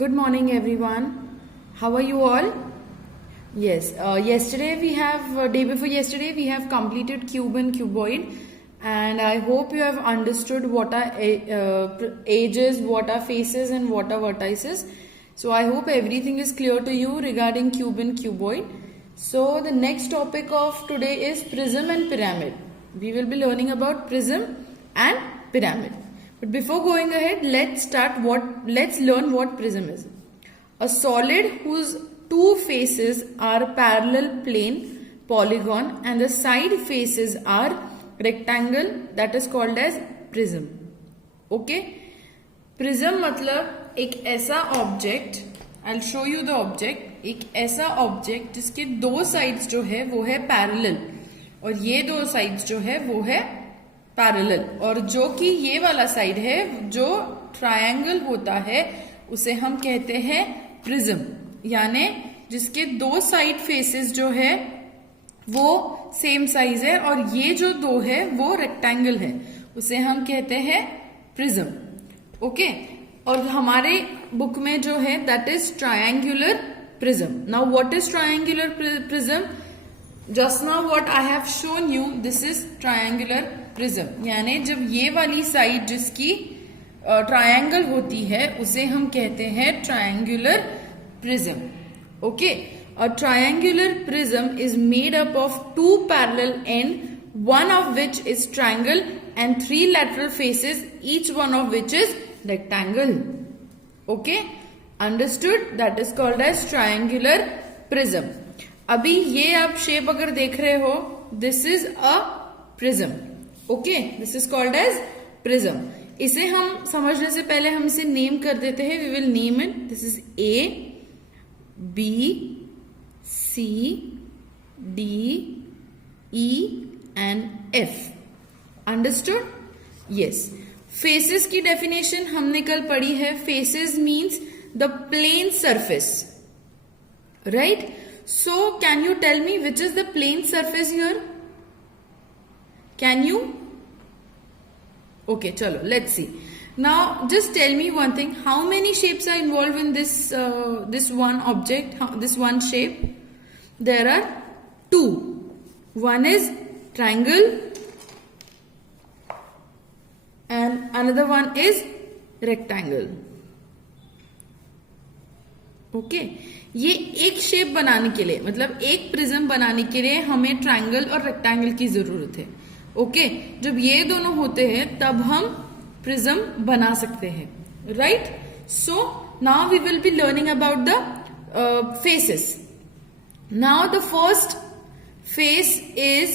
Good morning, everyone. How are you all? Yes, day before yesterday, we have completed cube and cuboid, and I hope you have understood what are edges, what are faces, and what are vertices. So I hope everything is clear to you regarding cube and cuboid. So the next topic of today is prism and pyramid. We will be learning about prism and pyramid. But before going ahead, let's learn what prism is. A solid whose two faces are parallel plane, polygon, and the side faces are rectangle, that is called as prism. Okay? Prism मतलब एक ऐसा object, I'll show you the object, एक ऐसा object जिसके दो sides जो है वो है पैरेलल और ये दो साइड्स जो है वो है पैरेलल, और जो कि ये वाला साइड है जो ट्रायंगल होता है उसे हम कहते हैं प्रिज्म, यानी जिसके दो साइड फेसेस जो है वो सेम साइज है और ये जो दो है वो रेक्टेंगल है, उसे हम कहते हैं प्रिज्म. ओके, और हमारे बुक में जो है that is triangular prism. Now what is triangular prism? Just now what I have shown you, this is triangular prism, यानी जब ये वाली साइड जिसकी ट्रायंगल होती है उसे हम कहते हैं triangular prism. Okay, a triangular prism is made up of two parallel ends, one of which is triangle and three lateral faces, each one of which is rectangle. Okay, understood? That is called as triangular prism. अभी ये आप shape अगर देख रहे हो, this is a prism. Okay, this is called as prism. इसे हम समझने से पहले हम इसे नेम कर देते हैं. We will name it. This is A, B, C, D, E and F. Understood? Yes. Faces की definition हमने कल पढ़ी है. Faces means the plane surface. Right? So, can you tell me which is the plane surface here? Can you? Okay, chalo, let's see. Now, just tell me one thing. How many shapes are involved in this one object, this one shape? There are two. One is triangle and another one is rectangle. Okay, ये एक shape बनाने के लिए, मतलब एक prism बनाने के लिए हमें ट्रायंगल और रेक्टेंगल की जरूरत है. ओके, जब ये दोनों होते हैं तब हम प्रिज्म बना सकते हैं. Right? So now we will be learning about the faces. Now the first face is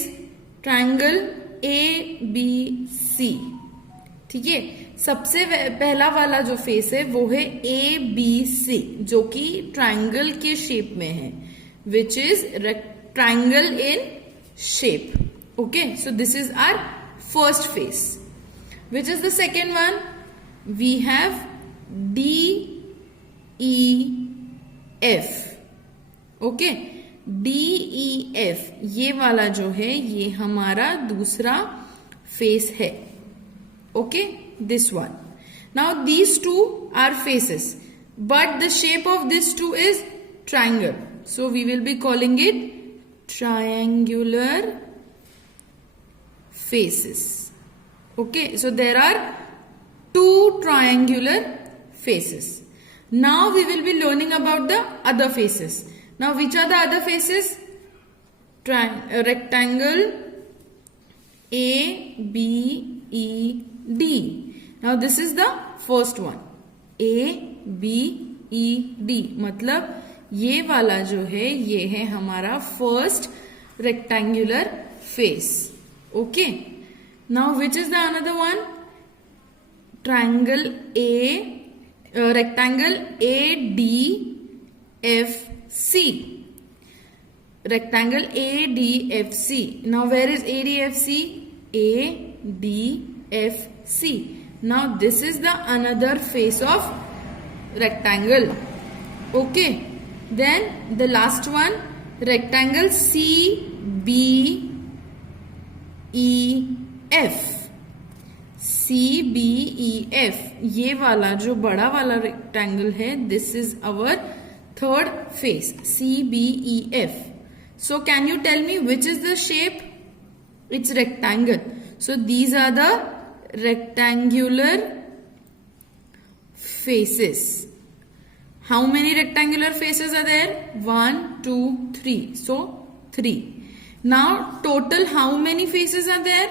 triangle A B C. ठीक है, सबसे पहला वाला जो फेस है वो है ए बी सी, जो कि ट्रायंगल के शेप में है, which is triangle in shape. Okay, so this is our first face. Which is the second one? We have D, E, F. Okay, D, E, F. ये वाला जो है ये हमारा दूसरा face है. Okay, this one. Now these two are faces, but the shape of these two is triangle. So we will be calling it triangular faces. Okay, so there are two triangular faces. Now we will be learning about the other faces. Now which are the other faces? Rectangle A, B, E, D. Now this is the first one. A, B, E, D. मतलब ये वाला जो है ये है हमारा first rectangular face. Okay, now which is the another one? Triangle rectangle ADFC. Rectangle ADFC. Now where is ADFC? ADFC. Now this is the another face of rectangle. Okay, then the last one, rectangle CBEF. CBEF, ये वाला जो बड़ा वाला rectangle है, this is our third face, CBEF. So can you tell me which is the shape? It's rectangle. So these are the rectangular faces. How many rectangular faces are there? 1, 2, 3. So 3. Now total how many faces are there?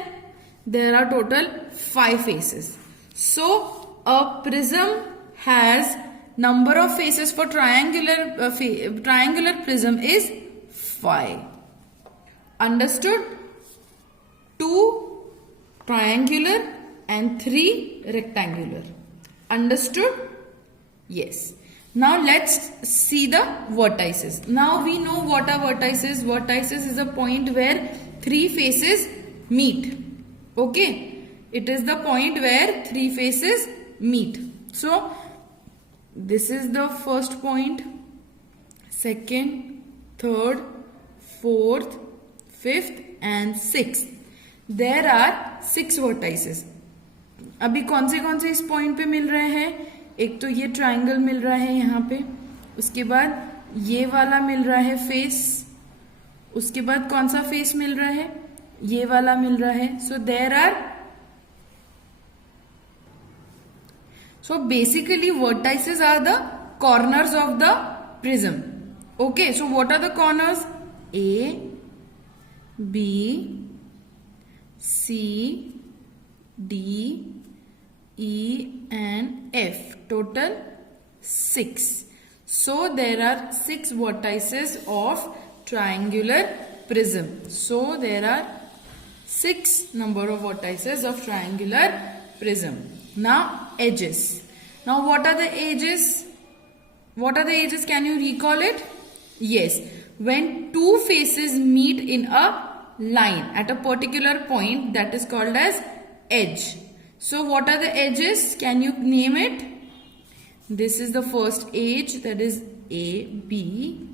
There are total 5 faces. So a prism has number of faces for triangular prism is 5. Understood? 2 triangular and 3 rectangular. Understood? Yes. Now let's see the vertices. Now we know what are vertices. Vertices is a point where 3 faces meet. Okay. It is the point where 3 faces meet. So this is the first point, second, third, fourth, fifth and sixth. There are 6 vertices. अभी कौन से इस point पे मिल रहे हैं? एक तो ये ट्राइंगल मिल रहा है यहाँ पे, उसके बाद ये वाला मिल रहा है फेस, उसके बाद कौन सा फेस मिल रहा है? ये वाला मिल रहा है. So there are, so basically vertices are the corners of the prism. Okay, so what are the corners? A, B, C, D, E and F. Total 6. So there are 6 vertices of triangular prism. So there are 6 number of vertices of triangular prism. Now edges. Now what are the edges? What are the edges? Can you recall it? Yes. When 2 faces meet in a line at a particular point, that is called as edge. So what are the edges? Can you name it? This is the first edge, that is AB,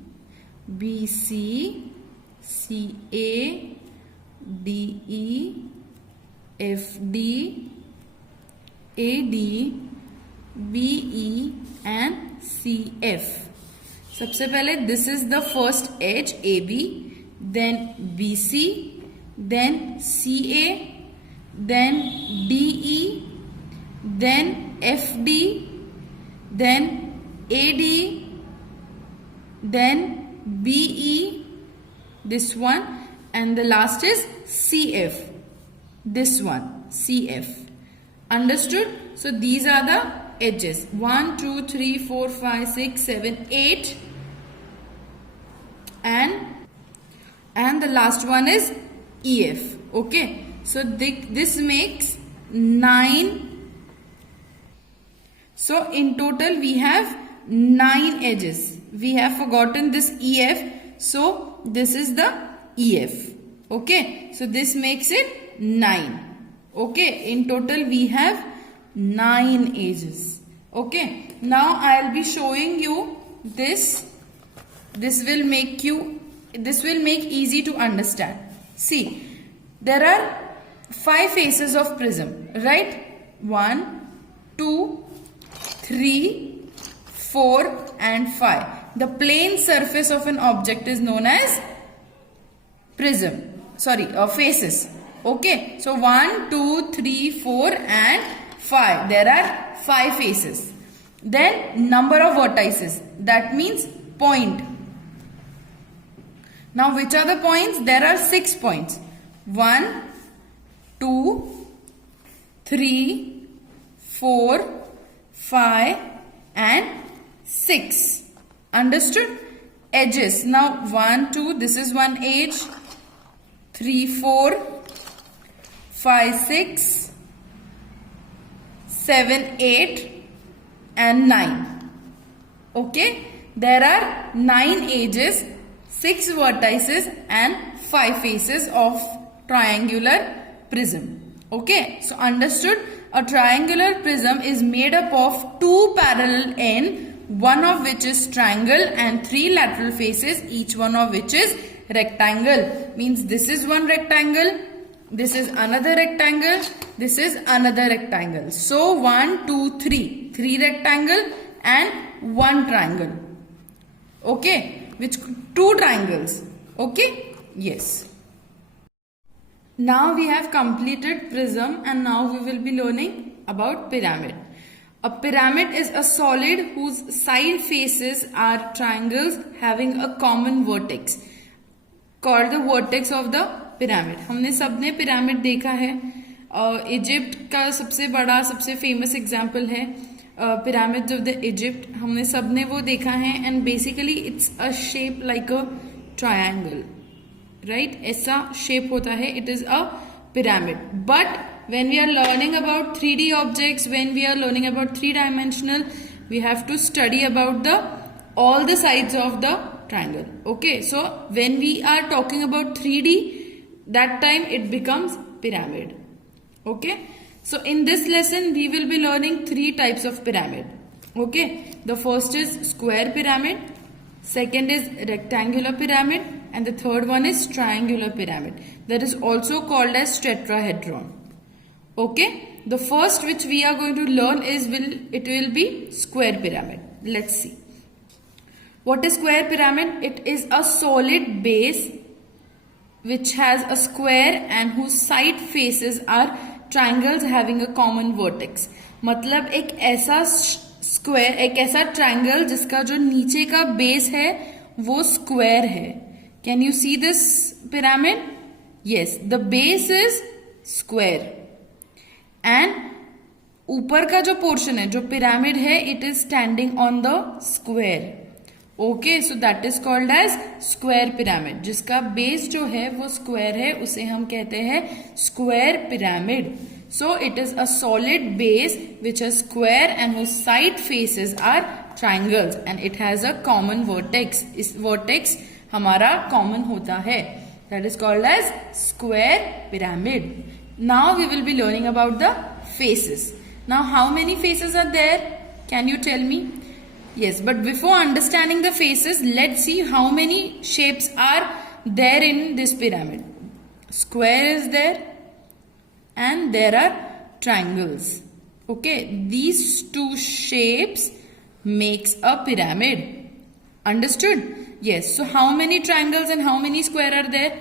BC, CA, DE, FD, AD, BE and CF. सबसे पहले this is the first edge AB, then BC, then CA, then DE, then FD, then AD, then BE, this one, and the last is CF, this one, CF. Understood? So these are the edges. 1, 2, 3, 4, 5, 6, 7, 8, and the last one is EF. Okay. So this makes 9. So in total we have 9 edges. We have forgotten this EF. So this is the EF. Okay. So this makes it 9. Okay. In total we have 9 edges. Okay. Now I'll be showing you this. This will make easy to understand. See, there are 5 faces of prism, right? 1, 2, 3, 4 and 5. The plane surface of an object is known as prism. Sorry, faces. Okay. So 1, 2, 3, 4 and 5. There are 5 faces. Then number of vertices. That means point. Now which are the points? There are 6 points. 1, 2, 3, 4, 5 and 6. Understood? Edges. Now 1, 2, this is one edge. 3, 4, 5, 6, 7, 8 and 9. Okay? There are 9 edges, 6 vertices and 5 faces of triangular prism. Okay, so understood? A triangular prism is made up of 2 parallel ends, one of which is triangle and 3 lateral faces, each one of which is rectangle. Means this is one rectangle, this is another rectangle, this is another rectangle. So 1, 2, 3. 3 rectangle and 1 triangle. Okay, which 2 triangles. Okay, yes. Now we have completed prism and now we will be learning about pyramid. A pyramid is a solid whose side faces are triangles having a common vertex called the vertex of the pyramid. हमने सबने pyramid देखा है. Egypt का सबसे बड़ा सबसे famous example है pyramid of the Egypt. हमने सबने वो देखा है and basically it's a shape like a triangle, right? ऐसा शेप होता है. It is a pyramid. But when we are learning about 3D objects, when we are learning about 3-dimensional, we have to study about all the sides of the triangle. Okay, so when we are talking about 3D, that time it becomes pyramid. Okay, so in this lesson we will be learning 3 types of pyramid. Okay, the first is square pyramid, second is rectangular pyramid, and the third one is triangular pyramid, that is also called as tetrahedron. Okay, the first which we are going to learn is it will be square pyramid. Let's see. What is square pyramid? It is a solid base which has a square and whose side faces are triangles having a common vertex. मतलब एक ऐसा square, एक ऐसा triangle जिसका जो नीचे का base है वो स्क्वायर है. Can you see this pyramid? Yes, the base is square and ऊपर का जो पोर्शन है, जो पिरामिड है, it is standing on the square. Okay, so that is called as square pyramid. जिसका बेस जो है वो स्क्वायर है उसे हम कहते हैं square pyramid. So it is a solid base which is square and whose side faces are triangles and it has a common vertex. इस vertex हमारा common होता है. That is called as square pyramid. Now we will be learning about the faces. Now how many faces are there? Can you tell me? Yes, but before understanding the faces, let's see how many shapes are there in this pyramid. Square is there. And there are triangles. Okay, these 2 shapes makes a pyramid. Understood? Yes. So how many triangles and how many square are there?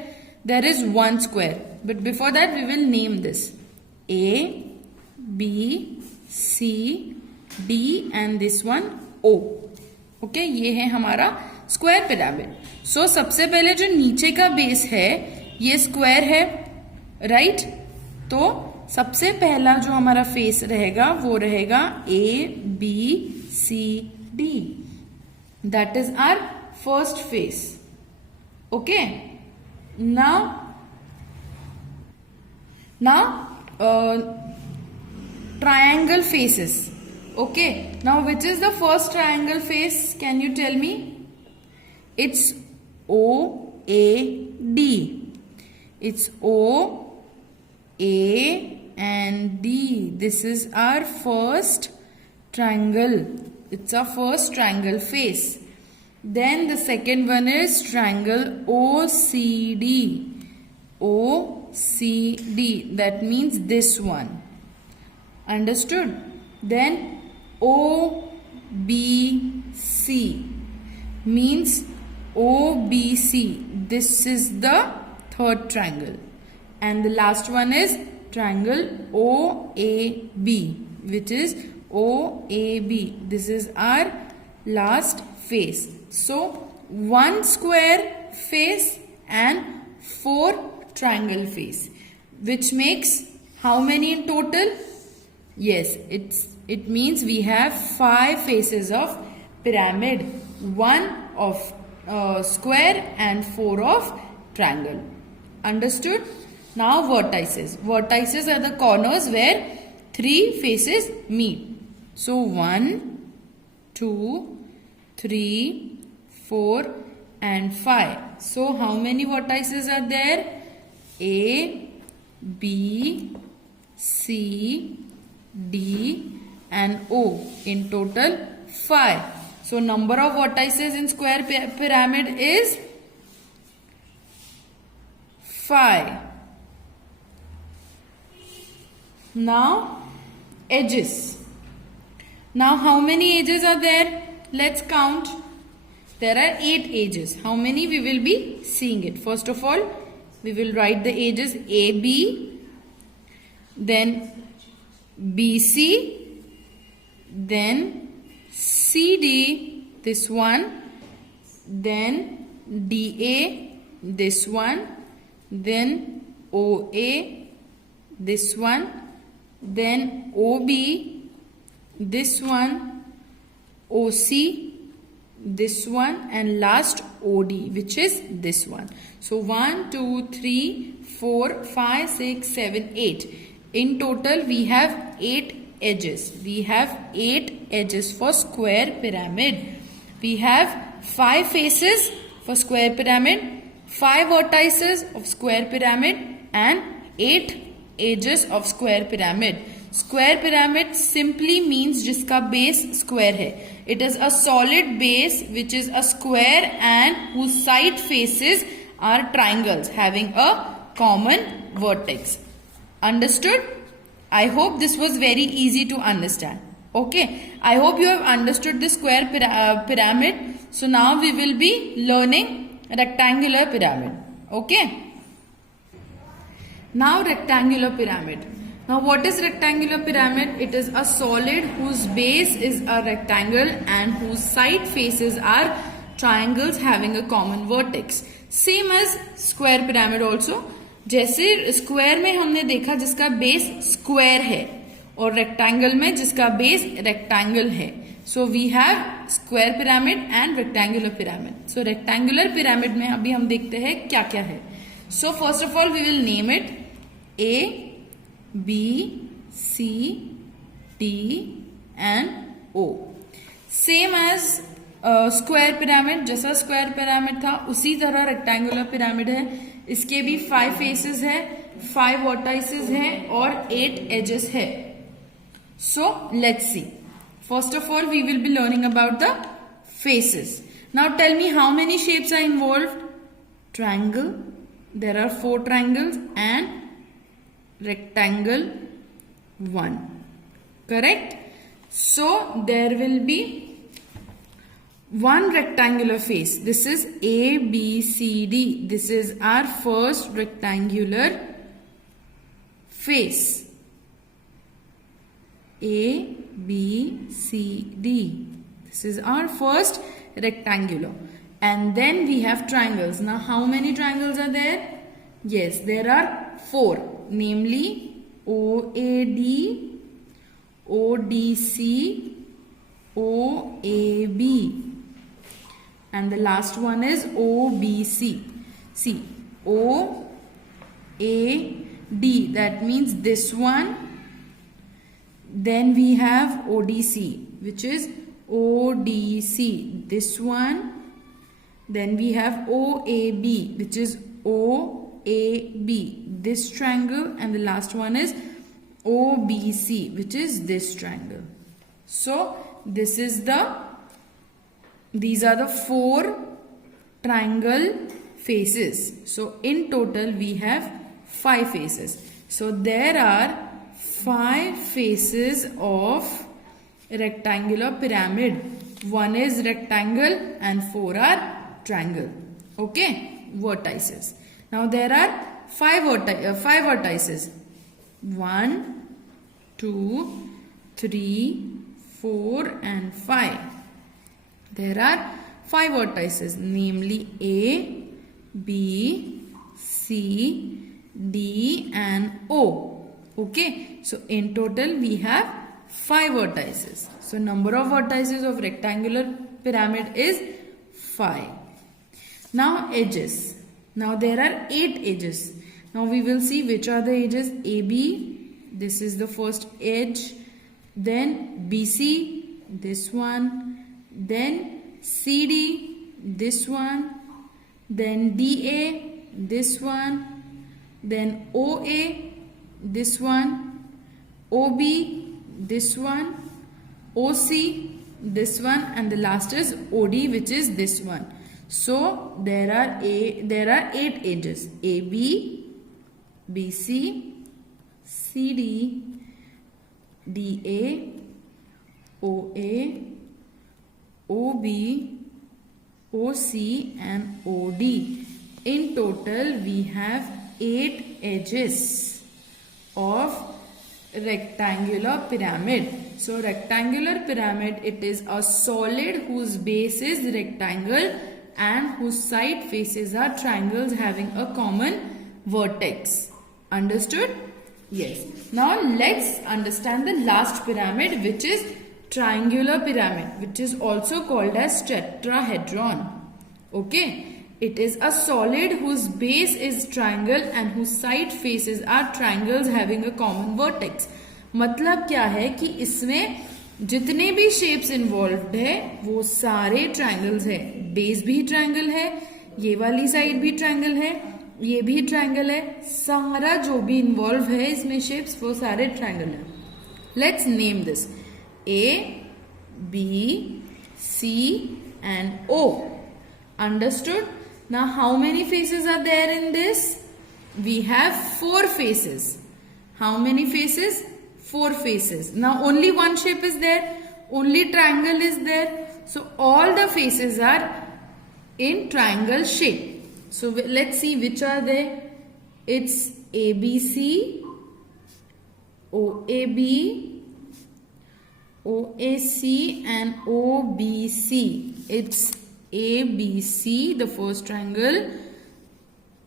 There is 1 square. But before that we will name this. A, B, C, D and this one O. Okay, ये है हमारा square pyramid. So सबसे पहले जो नीचे का base है ये स्क्वायर है, राइट? तो सबसे पहला जो हमारा फेस रहेगा वो रहेगा A, B, C, D. That is our first face. Okay. Now triangle faces. Okay. Now which is the first triangle face? Can you tell me? It's OAD. It's O, A and D. This is our first triangle. It's our first triangle face. Then the second one is triangle OCD. OCD. That means this one. Understood? Then OBC means OBC. This is the third triangle. And the last one is triangle OAB, which is OAB. This is our last face. So 1 square face and 4 triangle face, which makes how many in total? Yes, it means we have 5 faces of pyramid, 1 of square and 4 of triangle. Understood? Now vertices. Vertices are the corners where 3 faces meet. So 1, 2, 3, 4 and 5. So how many vertices are there? A, B, C, D and O. In total 5. So number of vertices in square pyramid is 5. Now edges. Now how many edges are there? Let's count. There are 8 edges. How many we will be seeing it? First of all, we will write the edges AB, then BC, then CD, this one, then DA, this one, then OA, this one, then OB, this one, OC, this one, and last OD, which is this one. So 1, 2, 3, 4, 5, 6, 7, 8. In total, we have 8 edges. We have 8 edges for square pyramid. We have 5 faces for square pyramid, 5 vertices of square pyramid, and 8 edges of square pyramid. Square pyramid simply means जिसका base square है. It is a solid base which is a square and whose side faces are triangles having a common vertex. Understood? I hope this was very easy to understand. Okay. I hope you have understood the square pyramid. So now we will be learning rectangular pyramid. Okay. Now rectangular pyramid. Now what is rectangular pyramid? It is a solid whose base is a rectangle and whose side faces are triangles having a common vertex. Same as square pyramid also. जैसे square में हमने देखा जिसका base square है और rectangle में जिसका base rectangle है. So we have square pyramid and rectangular pyramid. So rectangular pyramid में अभी हम देखते हैं क्या क्या है. So first of all we will name it A, B, C, D and O. Same as square pyramid. जैसा स्क्वायर पिरामिड था उसी तरह रेक्टेंगुलर पिरामिड है. इसके भी 5 फेसेस है, 5 वर्टाइसेस है और 8 एजेस है. So let's see. First of all we will be learning about the faces. Now tell me how many shapes are involved. Triangle, there are 4 triangles and rectangle 1. Correct? So there will be one rectangular face. This is A, B, C, D. This is our first rectangular face. A, B, C, D. This is our first rectangular. And then we have triangles. Now how many triangles are there? Yes, there are 4. Namely OAD, ODC, OAB. And the last one is OBC. See, OAD, that means this one. Then we have ODC, which is ODC, this one. Then we have OAB, which is OAB, this triangle. And the last one is OBC, which is this triangle. So this is these are the 4 triangle faces. So in total we have 5 faces. So there are 5 faces of rectangular pyramid. 1 is rectangle and 4 are triangle. Okay, vertices. Now there are 5 vertices. 1, 2, 3, 4 and 5. There are 5 vertices, namely A, B, C, D and O. Okay, so in total we have 5 vertices. So number of vertices of rectangular pyramid is 5. Now edges. Now there are 8 edges. Now we will see which are the edges. AB, this is the first edge. Then BC, this one. Then CD, this one. Then DA, this one. Then OA, this one. OB, this one. OC, this one. And the last is OD, which is this one. So there are 8 edges. AB, BC, CD, DA, OA, OB, OC and OD. In total we have 8 edges of rectangular pyramid. So rectangular pyramid, it is a solid whose base is rectangle and whose side faces are triangles having a common vertex. Understood? Yes. Now let's understand the last pyramid, which is triangular pyramid, which is also called as tetrahedron. Okay. It is a solid whose base is triangle and whose side faces are triangles having a common vertex. मतलब क्या है कि इसमें जितने भी shapes involved है वो सारे ट्रायंगल्स है. बेस भी ट्रायंगल है, ये वाली साइड भी ट्रायंगल है, ये भी ट्रायंगल है. सारा जो भी इन्वॉल्व है इसमें शेप्स वो सारे ट्रायंगल है. Let's name this A, B, C and O. Understood? Now how many faces are there in this? We have 4 faces. How many faces? 4 faces. Now only one shape is there. Only triangle is there. So all the faces are in triangle shape. So let's see which are they. It's ABC, OAB, OAC and OBC. It's ABC, the first triangle,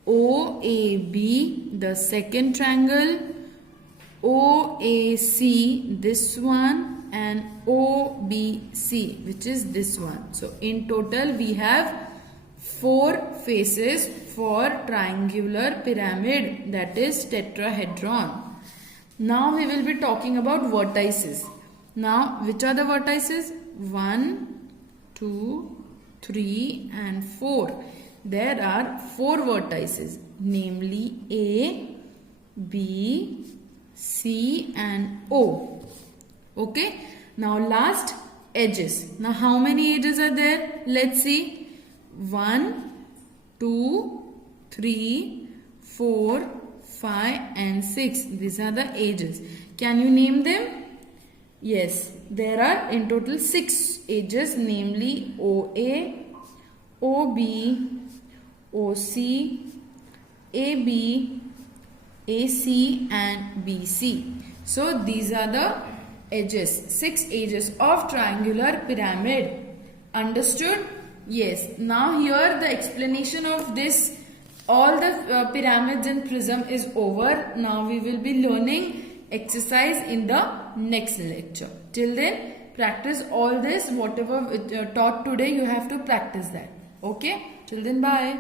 OAB, the second triangle, OAC, this one, and OBC, which is this one. So in total we have 4 faces for triangular pyramid, that is tetrahedron. Now we will be talking about vertices. Now which are the vertices? 1, 2, 3 and 4. There are 4 vertices, namely A, B, C and O. Okay. Now last, edges. Now how many edges are there? Let's see. 1, 2, 3, 4, 5 and 6. These are the edges. Can you name them? Yes, there are in total 6 edges, namely OA, OB, OC, AB, AC and BC. So these are the edges, 6 edges of triangular pyramid. Understood? Yes. Now here the explanation of this, all the pyramids and prism is over. Now we will be learning exercise in the next lecture. Till then, practice all this. Whatever taught today, you have to practice that. Okay? Till then, bye.